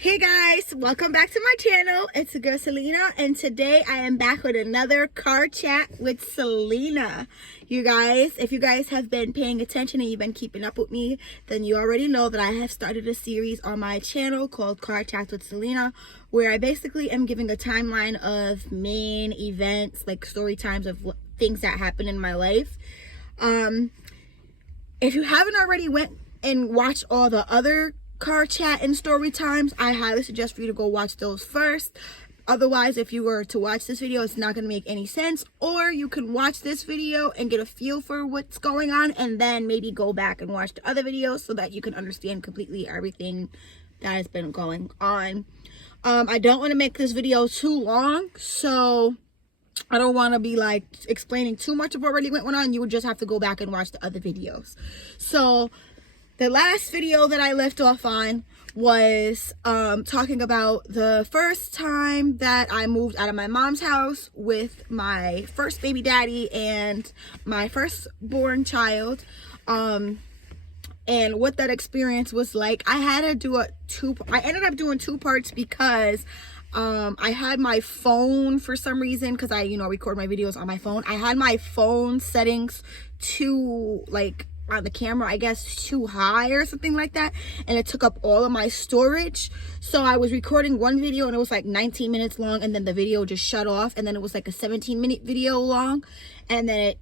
Hey guys, welcome back to my channel. It's your girl Salena, and today I am back with another car chat with Salena. You guys, if you guys have been paying attention and you've been keeping up with me, then you already know that I have started a series on my channel called Car Chats with Salena, where I basically am giving a timeline of main events, like story times of things that happen in my life. If you haven't already went and watched all the other car chat and story times, I highly suggest for you to go watch those first. Otherwise, if you were to watch this video, it's not going to make any sense. Or you can watch this video and get a feel for what's going on, and then maybe go back and watch the other videos so that you can understand completely everything that has been going on. I don't want to make this video too long, so I don't want to be like explaining too much of what already went on. You would just have to go back and watch the other videos. So the last video that I left off on was talking about the first time that I moved out of my mom's house with my first baby daddy and my firstborn child, and what that experience was like. I had to do I ended up doing two parts because I had my phone, for some reason, because I record my videos on my phone. I had my phone settings too, like, on the camera, I guess, too high or something like that, and it took up all of my storage. So I was recording one video and it was like 19 minutes long, and then the video just shut off, and then it was like a 17-minute video long, and then it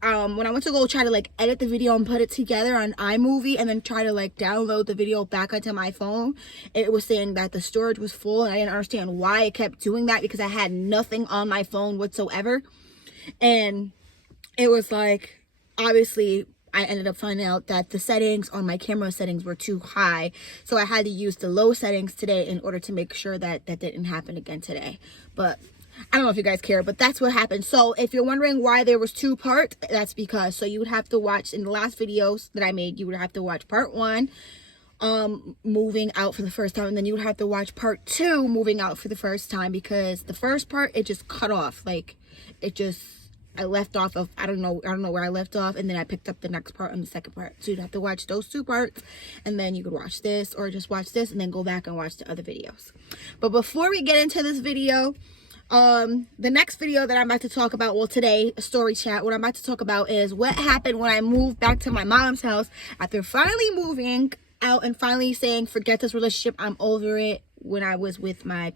when I went to go try to like edit the video and put it together on iMovie and then try to like download the video back onto my phone, it was saying that the storage was full, and I didn't understand why it kept doing that because I had nothing on my phone whatsoever. And it was like, obviously I ended up finding out that the settings on my camera settings were too high. So I had to use the low settings today in order to make sure that that didn't happen again today. But I don't know if you guys care, but that's what happened. So if you're wondering why there was two parts, that's because, so you would have to watch, in the last videos that I made, you would have to watch part one, moving out for the first time, and then you would have to watch part two, moving out for the first time, because the first part, it just cut off. Like, I left off of, I don't know where I left off, and then I picked up the next part on the second part. So you'd have to watch those two parts, and then you could watch this, or just watch this, and then go back and watch the other videos. But before we get into this video, the next video that I'm about to talk about, well, today, a story chat, what I'm about to talk about is what happened when I moved back to my mom's house after finally moving out and finally saying, forget this relationship, I'm over it, when I was with my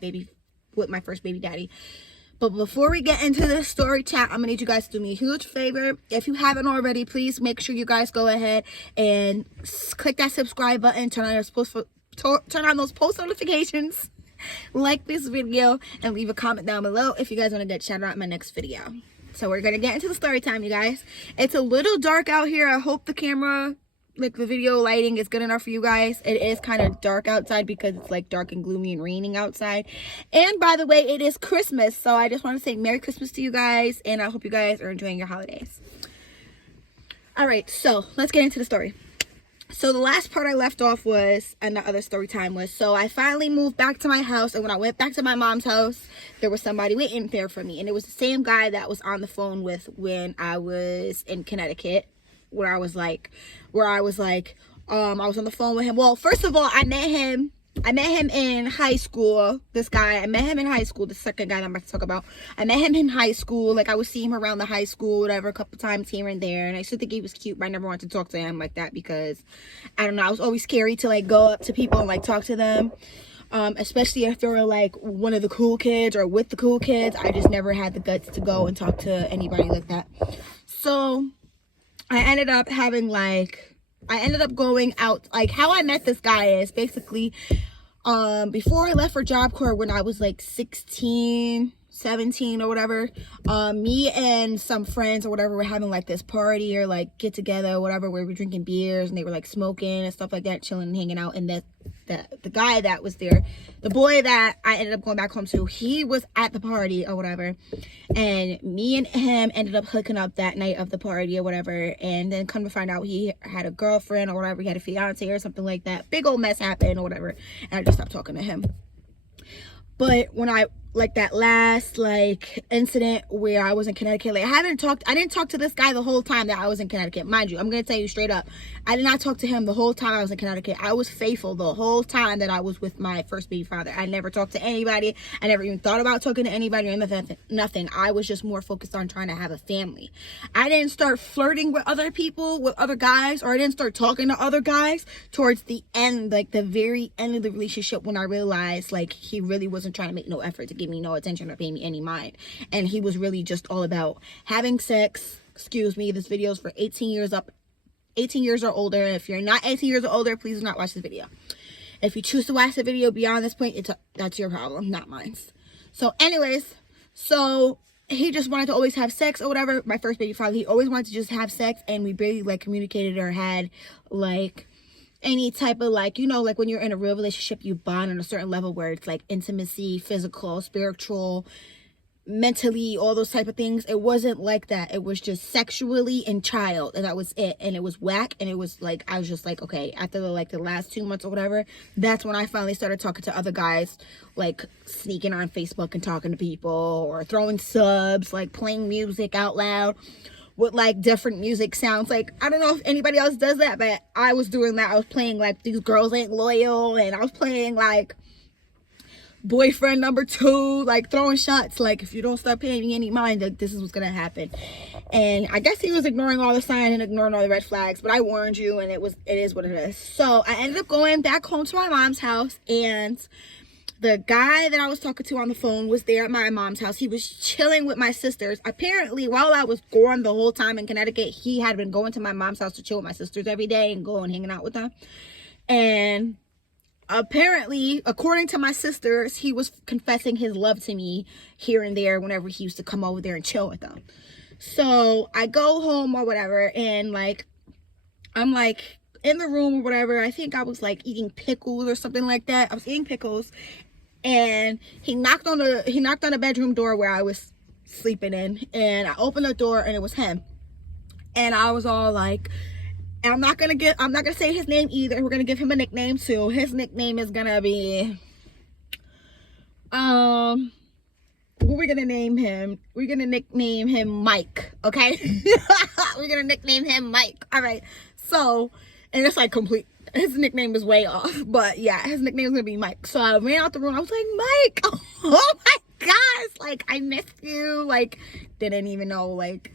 first baby daddy. But before we get into this story chat, I'm going to need you guys to do me a huge favor. If you haven't already, please make sure you guys go ahead and click that subscribe button, turn on those post notifications, like this video, and leave a comment down below if you guys want to get shouted out in my next video. So we're going to get into the story time, you guys. It's a little dark out here. I hope the camera, like the video lighting, is good enough for you guys. It is kind of dark outside because it's like dark and gloomy and raining outside. And by the way, it is Christmas, so I just want to say Merry Christmas to you guys, and I hope you guys are enjoying your holidays. All right, so let's get into the story. So the last part I left off was, and the other story time was, so I finally moved back to my house, and when I went back to my mom's house, there was somebody waiting there for me, and it was the same guy that was on the phone with when I was in Connecticut, where I was like, I was on the phone with him. Well, first of all, I met him in high school. This guy, I met him in high school. The second guy that I'm about to talk about, I met him in high school. Like, I would see him around the high school, whatever, a couple times here and there. And I used to think he was cute, but I never wanted to talk to him like that because, I don't know, I was always scary to, like, go up to people and, like, talk to them. Especially if they were, like, one of the cool kids or with the cool kids. I just never had the guts to go and talk to anybody like that. So I ended up going out. Like, how I met this guy is basically, before I left for Job Corps when I was like 16, 17 or whatever, me and some friends or whatever were having like this party or like get together or whatever, where we were drinking beers and they were like smoking and stuff like that, chilling and hanging out. And the guy that was there, the boy that I ended up going back home to, he was at the party or whatever, and me and him ended up hooking up that night of the party or whatever. And then come to find out, he had a girlfriend or whatever, he had a fiance or something like that. Big old mess happened or whatever, and I just stopped talking to him. But when I like that last like incident where I was in Connecticut. Like I didn't talk to this guy the whole time that I was in Connecticut. Mind you, I'm gonna tell you straight up, I did not talk to him the whole time I was in Connecticut. I was faithful the whole time that I was with my first baby father. I never talked to anybody. I never even thought about talking to anybody or nothing. I was just more focused on trying to have a family. I didn't start flirting with other people, with other guys, or I didn't start talking to other guys towards the end, like the very end of the relationship, when I realized like he really wasn't trying to make no effort to give me no attention or pay me any mind, and he was really just all about having sex. Excuse me, this video is for 18 years or older. If you're not 18 years or older, please do not watch this video. If you choose to watch the video beyond this point, that's your problem, not mine. So anyways, so he just wanted to always have sex or whatever. My first baby father, he always wanted to just have sex, and we barely like communicated or had like any type of like, you know, like when you're in a real relationship, you bond on a certain level where it's like intimacy, physical, spiritual, mentally, all those type of things. It wasn't like that. It was just sexually and child, and that was it. And it was whack. And it was like, I was just like, okay, after the last 2 months or whatever, that's when I finally started talking to other guys, like sneaking on Facebook and talking to people, or throwing subs, like playing music out loud with like different music sounds. Like, I don't know if anybody else does that, but I was doing that. I was playing like These Girls Ain't Loyal, and I was playing like Boyfriend Number 2, like throwing shots, like, if you don't start paying me any mind, like, this is what's gonna happen. And I guess he was ignoring all the signs and ignoring all the red flags, but I warned you, and it is what it is. So I ended up going back home to my mom's house, and the guy that I was talking to on the phone was there at my mom's house. He was chilling with my sisters. Apparently, while I was gone the whole time in Connecticut, he had been going to my mom's house to chill with my sisters every day and go and hanging out with them. And apparently, according to my sisters, he was confessing his love to me here and there whenever he used to come over there and chill with them. So I go home or whatever, and like, I'm like in the room or whatever. I think I was like eating pickles or something like that. I was eating pickles, and he knocked on the bedroom door where I was sleeping in, and I opened the door, and it was him. And I was all like, and I'm not gonna say his name either. We're gonna give him a nickname too. His nickname is gonna be what we're gonna name him. We're gonna nickname him Mike, okay? We're gonna nickname him Mike. All right. So, and it's like complete, his nickname is way off, but yeah, his nickname is gonna be Mike. So I ran out the room. I was like, Mike, oh my gosh, like, I missed you. Like, didn't even know, like,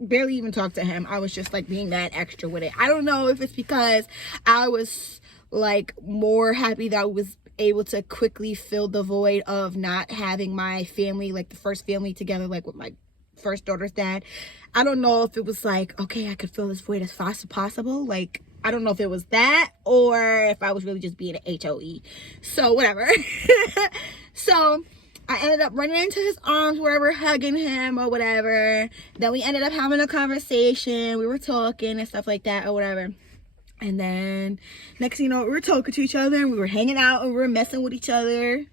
barely even talked to him. I was just like being that extra with it. I don't know if it's because I was like more happy that I was able to quickly fill the void of not having my family, like the first family together, like with my first daughter's dad. I don't know if it was like, okay, I could fill this void as fast as possible. Like, I don't know if it was that, or if I was really just being an HOE. So whatever. So I ended up running into his arms, wherever, hugging him or whatever. Then we ended up having a conversation. We were talking and stuff like that or whatever. And then next thing you know, we were talking to each other, and we were hanging out, and we were messing with each other.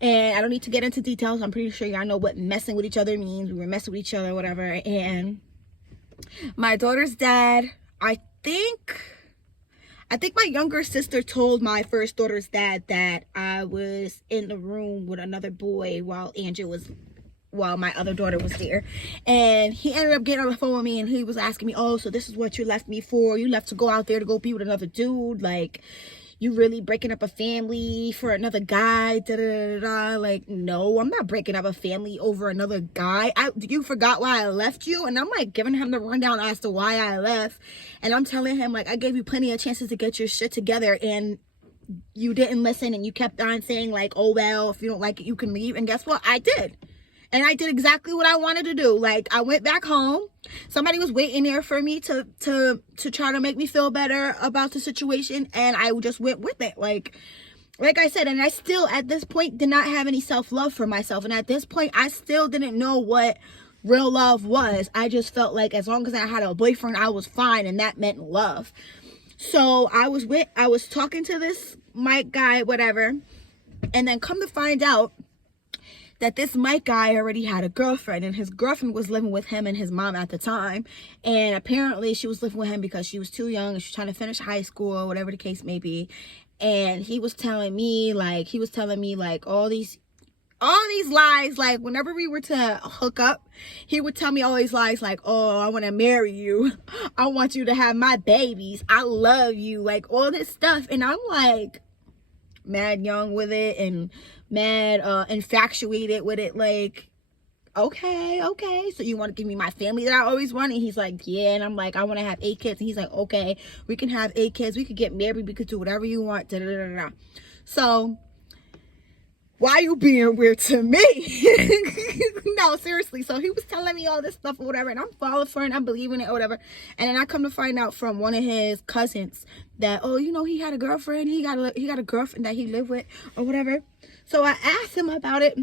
And I don't need to get into details. I'm pretty sure y'all know what messing with each other means. We were messing with each other, whatever. And my daughter's dad, I think my younger sister told my first daughter's dad that I was in the room with another boy while my other daughter was there. And he ended up getting on the phone with me, and he was asking me, oh, so this is what you left me for? You left to go out there to go be with another dude? Like, you really breaking up a family for another guy? Da, da, da, da. Like, no, I'm not breaking up a family over another guy. You forgot why I left you? And I'm like giving him the rundown as to why I left. And I'm telling him, like, I gave you plenty of chances to get your shit together, and you didn't listen, and you kept on saying like, oh, well, if you don't like it, you can leave. And guess what? I did. And I did exactly what I wanted to do. Like, I went back home. Somebody was waiting there for me to try to make me feel better about the situation. And I just went with it. Like I said, and I still, at this point, did not have any self-love for myself. And at this point, I still didn't know what real love was. I just felt like as long as I had a boyfriend, I was fine. And that meant love. So I was talking to this Mike guy, whatever. And then come to find out that this Mike guy already had a girlfriend, and his girlfriend was living with him and his mom at the time. And apparently she was living with him because she was too young and she was trying to finish high school or whatever the case may be. And he was telling me like all these all these lies, like whenever we were to hook up, he would tell me all these lies like, oh, I want to marry you, I want you to have my babies, I love you, like all this stuff. And I'm like mad young with it and mad infatuated with it, like, okay, so you want to give me my family that I always wanted? He's like, yeah. And I'm like, I want to have 8 kids. And he's like, okay, we can have 8 kids, we could get married, we could do whatever you want, da, da, da, da. So why you being weird to me? No, seriously. So he was telling me all this stuff or whatever, and I'm falling for it, I'm believing it or whatever. And then I come to find out from one of his cousins that, oh, you know, he had a girlfriend, he got a girlfriend that he lived with or whatever. So I asked him about it,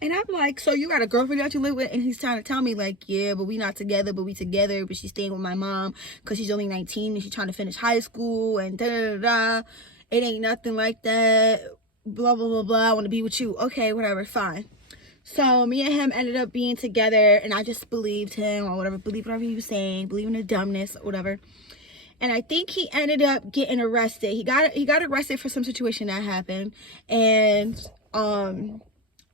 and I'm like, so you got a girlfriend that you live with? And he's trying to tell me like, yeah, but we not together, but we together, but she's staying with my mom because she's only 19 and she's trying to finish high school and da da da. It ain't nothing like that. Blah blah blah blah. I want to be with you. Okay, whatever, fine. So me and him ended up being together, and I just believed him or whatever, believe whatever he was saying, believe in the dumbness or whatever. And I think he ended up getting arrested. He got arrested for some situation that happened. And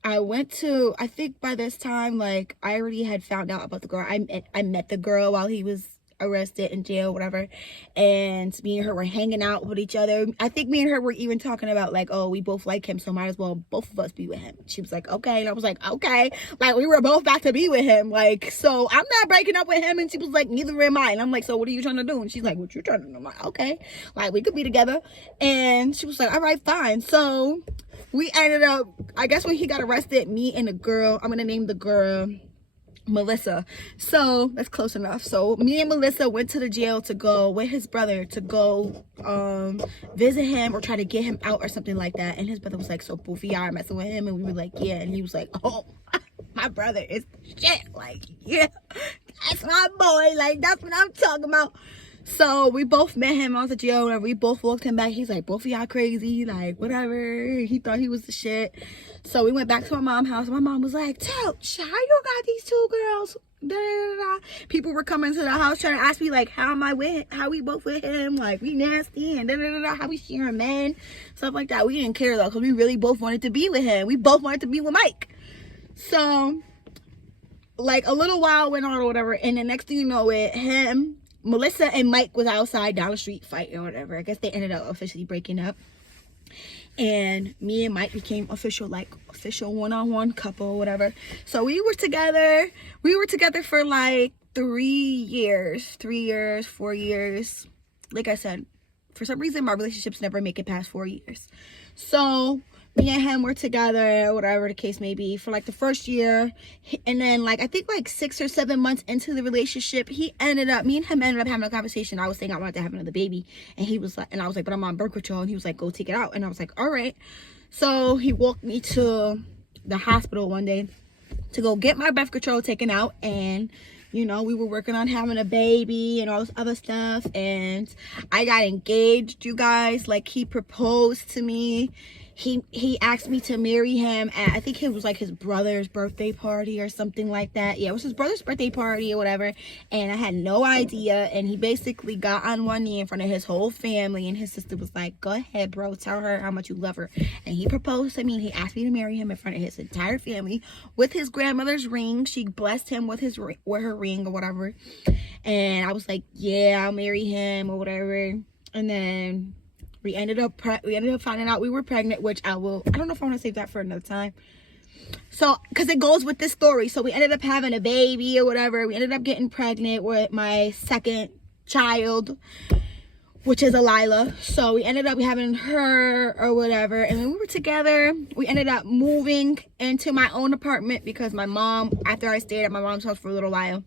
I went to, I think by this time, like, I already had found out about the girl. I met the girl while he was arrested in jail, whatever, and me and her were hanging out with each other. I think me and her were even talking about like, oh, we both like him, so might as well both of us be with him. She was like, okay. And I was like, okay. Like, we were both about to be with him, like, so I'm not breaking up with him. And she was like, neither am I. And I'm like, so what are you trying to do? And she's like, what you trying to do? I'm like, okay, like, we could be together. And she was like, all right, fine. So we ended up, I guess when he got arrested, me and the girl, I'm gonna name the girl Melissa, so that's close enough. So me and Melissa went to the jail to go with his brother to go visit him or try to get him out or something like that. And his brother was like, so both of y'all are messing with him? And we were like, yeah. And he was like, oh, my brother is shit, like, yeah, that's my boy, like, that's what I'm talking about. So we both met him out the jail and we both walked him back. He's like, both of y'all crazy, like, whatever. He thought he was the shit. So we went back to my mom's house. My mom was like, Touch, how you got these 2 girls? Da, da, da, da. People were coming to the house trying to ask me like, how we both with him, like, we nasty and da, da, da, da. How we sharing men, stuff like that. We didn't care though, because we really both wanted to be with him. We both wanted to be with Mike. So like a little while went on or whatever, and the next thing you know it, Melissa and Mike was outside down the street fighting or whatever. I guess they ended up officially breaking up. And me and Mike became official one-on-one couple or whatever. So we were together for like 3 years, 4 years. Like I said, for some reason my relationships never make it past 4 years. So me and him were together, whatever the case may be, for like the first year. And then like, I think like 6 or 7 months into the relationship, me and him ended up having a conversation. I was saying I wanted to have another baby. And he was like, and I was like, but I'm on birth control. And he was like, go take it out. And I was like, all right. So he walked me to the hospital one day to go get my birth control taken out. And you know, we were working on having a baby and all this other stuff. And I got engaged, you guys. Like, he proposed to me. He asked me to marry him at, I think it was like his brother's birthday party or something like that. Yeah, it was his brother's birthday party or whatever. And I had no idea. And he basically got on one knee in front of his whole family. And his sister was like, go ahead, bro. Tell her how much you love her. And he proposed to me. And he asked me to marry him in front of his entire family with his grandmother's ring. She blessed him with her ring or whatever. And I was like, yeah, I'll marry him or whatever. And then we ended up finding out we were pregnant, which I don't know if I want to save that for another time. So, because it goes with this story. So we ended up having a baby or whatever. We ended up getting pregnant with my second child, which is Alila. So we ended up having her or whatever. And when we were together, we ended up moving into my own apartment because my mom, after I stayed at my mom's house for a little while,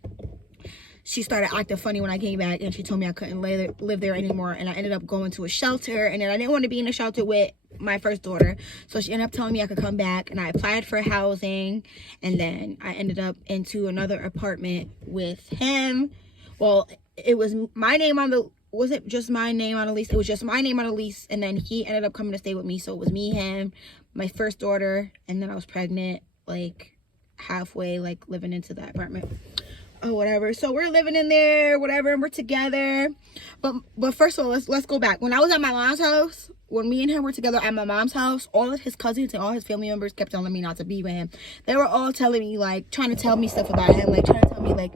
she started acting funny when I came back, and she told me I couldn't live there anymore. And I ended up going to a shelter, and then I didn't want to be in a shelter with my first daughter. So she ended up telling me I could come back, and I applied for housing, and then I ended up into another apartment with him. Well, it was my name on the, wasn't just my name on the lease, it was just my name on the lease, and then he ended up coming to stay with me. So it was me, him, my first daughter, and then I was pregnant, like halfway, like living into that apartment. or whatever. So we're living in there, whatever, and we're together. But first of all, let's go back. When I was at my mom's house, when me and him were together at my mom's house, all of his cousins and all his family members kept telling me not to be with him. They were all telling me, like, trying to tell me stuff about him, like trying to tell me, like,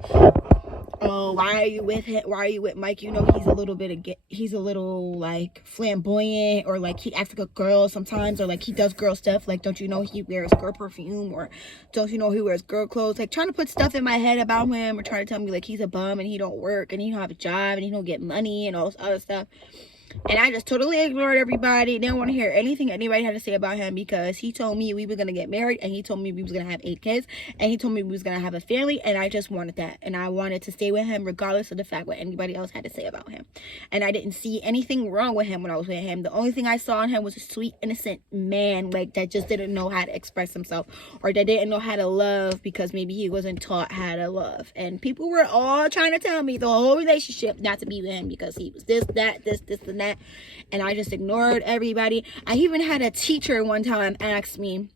oh, why are you with him? Why are you with Mike? You know, he's a little like flamboyant, or like he acts like a girl sometimes, or like he does girl stuff. Like, don't you know he wears girl perfume, or don't you know he wears girl clothes? Like, trying to put stuff in my head about him, or trying to tell me like he's a bum and he don't work and he don't have a job and he don't get money and all this other stuff. And I just totally ignored everybody. Didn't want to hear anything anybody had to say about him, because he told me we were going to get married, and he told me we was going to have 8 kids, and he told me we was going to have a family, and I just wanted that. And I wanted to stay with him regardless of the fact what anybody else had to say about him. And I didn't see anything wrong with him when I was with him. The only thing I saw in him was a sweet, innocent man, like, that just didn't know how to express himself, or that didn't know how to love because maybe he wasn't taught how to love. And people were all trying to tell me the whole relationship not to be with him because he was this, that, this, and that. And I just ignored everybody. I even had a teacher one time ask me,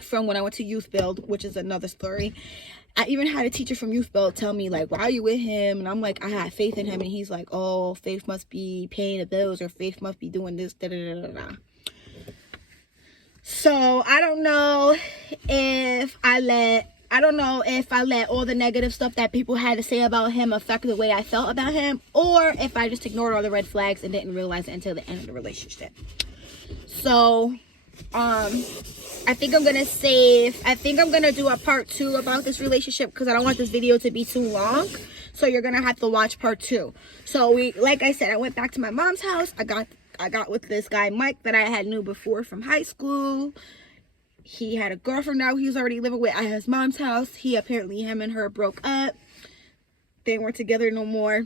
from when I went to youth build, which is another story. I even had a teacher from youth build tell me, like, why are you with him? And I'm like, I had faith in him. And he's like, oh, faith must be paying the bills, or faith must be doing this, da da da da. So I don't know if I let all the negative stuff that people had to say about him affect the way I felt about him, or if I just ignored all the red flags and didn't realize it until the end of the relationship. So, I think I'm gonna do a part 2 about this relationship, because I don't want this video to be too long. So you're gonna have to watch part 2. So like I said, I went back to my mom's house. I got with this guy, Mike, that I knew before from high school. He had a girlfriend now he's already living with at his mom's house. Him and her broke up. They weren't together no more.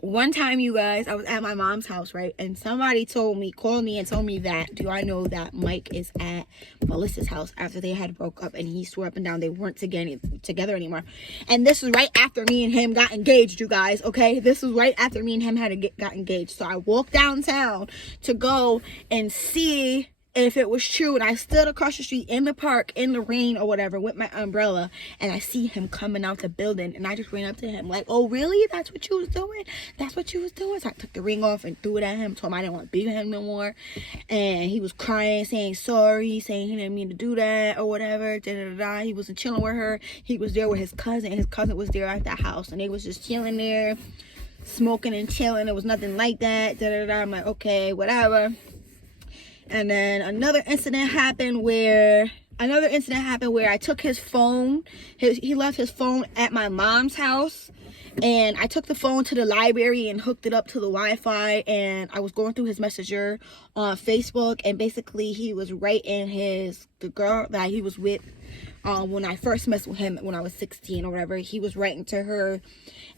One time, you guys, I was at my mom's house, right? And somebody called me and told me that, do I know that Mike is at Melissa's house after they had broke up, and he swore up and down they weren't together anymore. And this was right after me and him got engaged, you guys, okay? This was right after me and him got engaged. So I walked downtown to go and see if it was true, and I stood across the street in the park in the rain or whatever with my umbrella, and I see him coming out the building, and I just ran up to him like, oh really, that's what you was doing? So I took the ring off and threw it at him, told him I didn't want to be with him no more. And he was crying, saying sorry, saying he didn't mean to do that or whatever, da da da. He wasn't chilling with her. He was there with his cousin. His cousin was there at the house, and they was just chilling there, smoking and chilling. It was nothing like that, da da da. I'm like, okay, whatever. And then another incident happened where I took his phone. He left his phone at my mom's house, and I took the phone to the library and hooked it up to the Wi-Fi, and I was going through his messenger on Facebook, and basically he was writing the girl that he was with when I first messed with him when I was 16 or whatever. He was writing to her,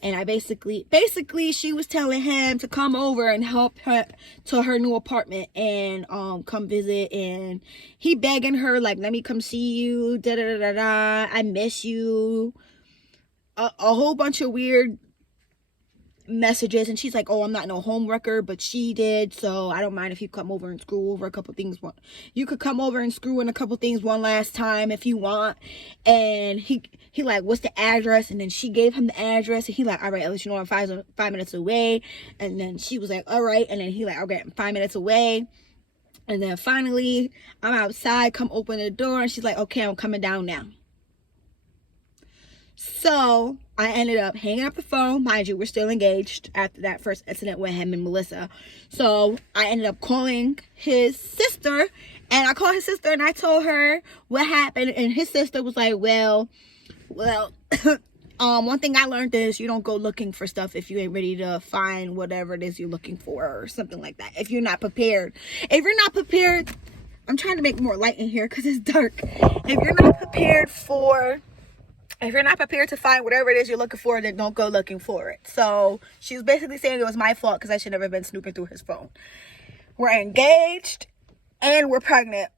and I basically she was telling him to come over and help her to her new apartment and come visit, and he begging her like, let me come see you, da da da da, I miss you, a whole bunch of weird messages. And she's like, oh, I'm not no homewrecker, but she did, so I don't mind if you come over and screw over a couple things. You could come over and screw in a couple things one last time if you want. And he like, what's the address? And then she gave him the address, and he like, all right, at least you know I'm 5 minutes away. And then she was like, all right. And then he like, okay, I'm 5 minutes away. And then finally I'm outside, come open the door, and she's like, okay, I'm coming down now. So I ended up hanging up the phone. Mind you, we're still engaged after that first incident with him and Melissa. So I ended up calling his sister, and I called his sister and I told her what happened. And his sister was like, well, one thing I learned is you don't go looking for stuff if you ain't ready to find whatever it is you're looking for, or something like that. If you're not prepared. If you're not prepared, I'm trying to make more light in here because it's dark. If you're not prepared to find whatever it is you're looking for, then don't go looking for it. So she was basically saying it was my fault because I should never have been snooping through his phone. We're engaged and we're pregnant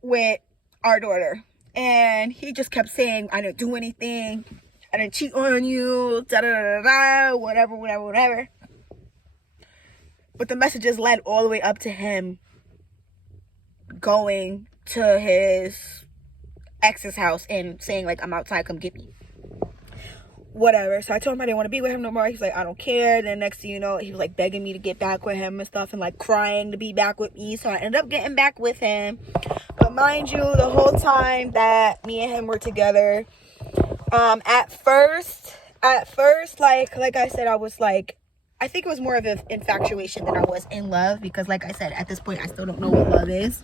with our daughter. And he just kept saying, I didn't do anything. I didn't cheat on you. Da da da da. Whatever. But the messages led all the way up to him going to his ex's house and saying like, I'm outside, come get me. whatever. So I told him I didn't want to be with him no more. He's like, I don't care. Then next thing you know, he was like begging me to get back with him and stuff, and like crying to be back with me. So I ended up getting back with him. But mind you, the whole time that me and him were together, at first, like I said, I was like, I think it was more of an infatuation than I was in love, because like I said, at this point, I still don't know what love is.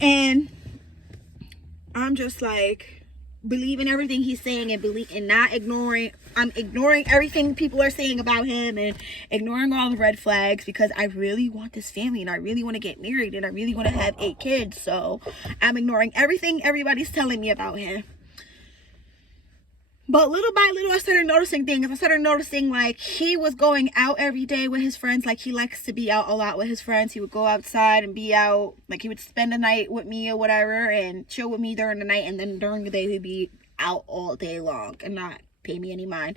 And I'm just like believing everything he's saying and not ignoring. I'm ignoring everything people are saying about him and ignoring all the red flags, because I really want this family and I really want to get married and I really want to have 8 kids. So I'm ignoring everything everybody's telling me about him. But little by little, I started noticing things. I started noticing, like, he was going out every day with his friends. Like, he likes to be out a lot with his friends. He would go outside and be out. Like, he would spend the night with me or whatever and chill with me during the night. And then during the day, he'd be out all day long and not pay me any mind.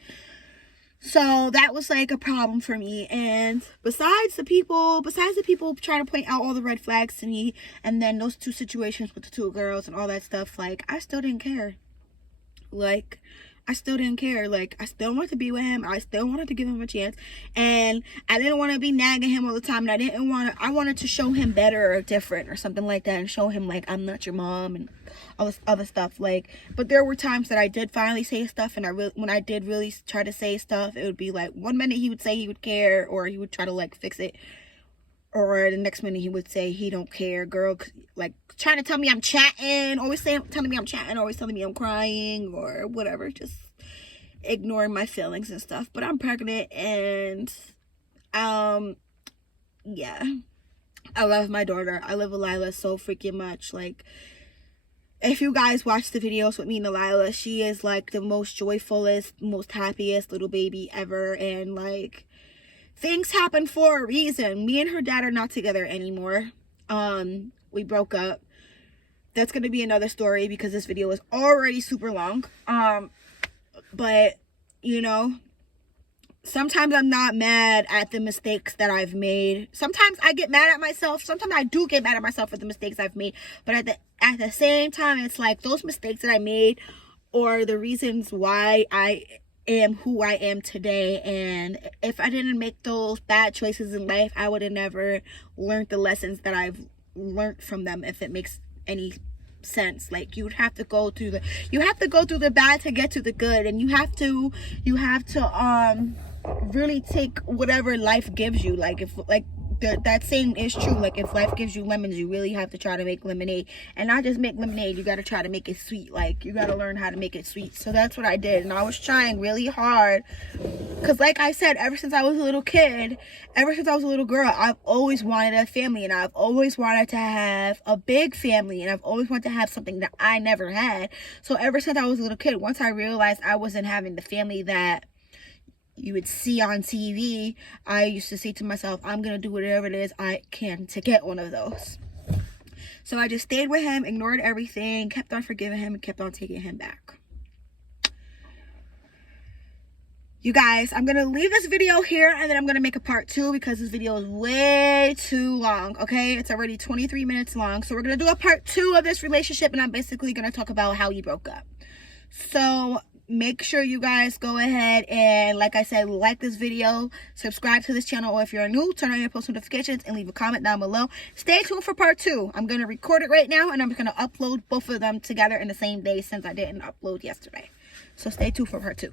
So that was, like, a problem for me. And besides the people trying to point out all the red flags to me, and then those 2 situations with the 2 girls and all that stuff, like, I still didn't care. Like, I still didn't care. Like, I still wanted to be with him. I still wanted to give him a chance. And I didn't want to be nagging him all the time. And I wanted to show him better or different or something like that. And show him, like, I'm not your mom and all this other stuff. Like, but there were times that I did finally say stuff. And when I did really try to say stuff, it would be like, one minute he would say he would care, or he would try to, like, fix it. Or the next minute he would say he don't care, girl. Like, trying to tell me I'm chatting, telling me I'm chatting, always telling me I'm crying or whatever. Just ignoring my feelings and stuff. But I'm pregnant, and yeah, I love my daughter. I love Lila so freaking much. Like, if you guys watch the videos with me and Lila, she is like the most joyfulest, most happiest little baby ever. And like, things happen for a reason. Me and her dad are not together anymore. We broke up. That's going to be another story, because this video is already super long. But, you know, sometimes I'm not mad at the mistakes that I've made. Sometimes I get mad at myself. Sometimes I do get mad at myself for the mistakes I've made. But at the same time, it's like those mistakes that I made are the reasons why I am who I am today. And if I didn't make those bad choices in life, I would have never learned the lessons that I've learned from them, if it makes any sense. Like, you have to go through the bad to get to the good, and you have to really take whatever life gives you. Like, if that saying is true, like, if life gives you lemons, you really have to try to make lemonade, and not just make lemonade, you got to try to make it sweet. Like, you got to learn how to make it sweet. So that's what I did, and I was trying really hard, because like I said, ever since I was a little girl, I've always wanted a family, and I've always wanted to have a big family, and I've always wanted to have something that I never had. So ever since I was a little kid, once I realized I wasn't having the family that you would see on TV, I used to say to myself, I'm going to do whatever it is I can to get one of those. So I just stayed with him, ignored everything, kept on forgiving him, and kept on taking him back. You guys, I'm going to leave this video here, and then I'm going to make a part 2, because this video is way too long, okay? It's already 23 minutes long. So we're going to do a part 2 of this relationship, and I'm basically going to talk about how we broke up. So make sure you guys go ahead and, like I said, like this video, subscribe to this channel, or if you're new, turn on your post notifications and leave a comment down below. Stay tuned for part 2. I'm going to record it right now, and I'm going to upload both of them together in the same day, since I didn't upload yesterday. So stay tuned for part 2.